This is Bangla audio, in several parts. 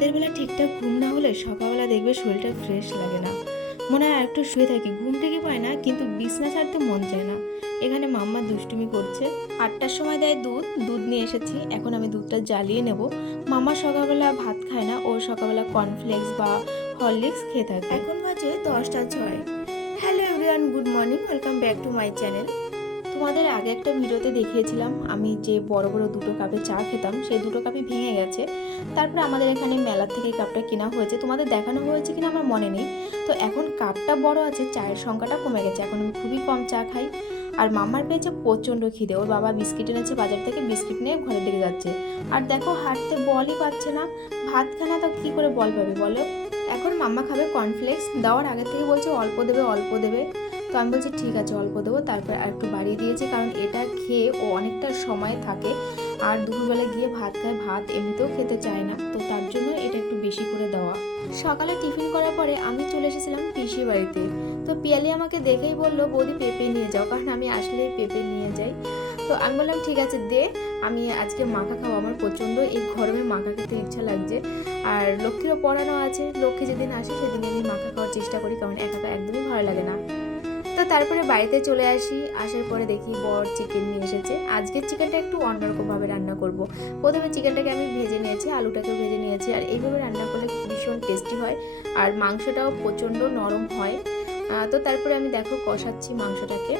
রাতের বেলা ঠিকঠাক ঘুম না হলে সকালবেলা দেখবে শরীরটা ফ্রেশ লাগে না। মনে হয় একটু শুয়ে থাকি। ঘুম থেকে পায় না, কিন্তু বিছনা ছাড়তে মন চায় না। এখানে মাম্মা দুষ্টুমি করছে। আটটার সময় দেয় দুধ দুধ নিয়ে এসেছি। এখন আমি দুধটা জ্বালিয়ে নেব। মামা সকালবেলা ভাত খায় না, ও সকালবেলা কর্নফ্লেক্স বা হরলিক্স খেয়ে থাকে। এখন বাজে দশটা ছয়। Hello everyone good morning welcome back to my channel তোমাদের আগে একটা ভিডিওতে দেখিয়েছিলাম, আমি যে বড় বড় দুটো কাপে চা খেতাম, সেই দুটো কাপই ভেঙে গেছে। তারপরে আমাদের এখানে মেলা থেকে কাপটা কেনা হয়েছে। তোমাদের দেখানো হয়েছে কিনা আমার মনে নেই। তো এখন কাপটা বড় আছে, চায়ের সংখ্যাটা কমে গেছে। এখন আমি খুবই কম চা খাই। আর মামার পেয়েছে প্রচণ্ড খিদে। ওর বাবা বিস্কিট এনেছে, বাজার থেকে বিস্কিট নিয়ে ঘরের দিকে যাচ্ছে। আর দেখো, হাঁটতে বলই পাচ্ছে না। ভাত খানা তা কী করে বল পাবে বলো? এখন মাম্মা খাবে কর্নফ্লেক্স দেওয়ার আগে থেকে বলছে, অল্প দেবে অল্প দেবে। তো আমি বলছি, ঠিক আছে, অল্প দেবো। তারপর আর একটু বাড়িয়ে দিয়েছি, কারণ এটা খেয়ে ও অনেকটা সময় থাকে। আর দুপুরবেলা গিয়ে ভাত খায়, ভাত এমনিতেও খেতে চায় না। তো তার জন্য এটা একটু বেশি করে দেওয়া। সকালে টিফিন করার পরে আমি চলে এসেছিলাম পিসি বাড়িতে। তো পিয়ালি আমাকে দেখেই বলল, বৌদি, পেঁপে নিয়ে যাও। কারণ আমি আসলে পেঁপে নিয়ে যাই। তো আমি বললাম, ঠিক আছে, দে। আমি আজকে মাখা খাব। আমার প্রচণ্ড এই গরমে মাখা খেতে ইচ্ছা লাগছে। আর লক্ষ্মীরও পড়ানো আছে। লক্ষ্মী যেদিন আসে, সেদিন আমি মাখা খাওয়ার চেষ্টা করি, কারণ একা একা একদমই ভালো লাগে না। তো তারপরে বাড়িতে চলে আসি। আসার পরে দেখি বর চিকেন নিয়ে এসেছে। আজকের চিকেনটা একটু অন্যরকমভাবে রান্না করব। প্রথমে চিকেনটাকে আমি ভেজে নিয়েছি, আলুটাকেও ভেজে নিয়েছি। আর এইভাবে রান্না করলে ভীষণ টেস্টি হয়। আর মাংসটাও প্রচণ্ড নরম হয়। তো তারপরে আমি দেখো কষাচ্ছি মাংসটাকে।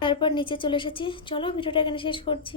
তারপর নিচে চলে এসেছি। চলো ভিডিওটা এখানে শেষ করছি।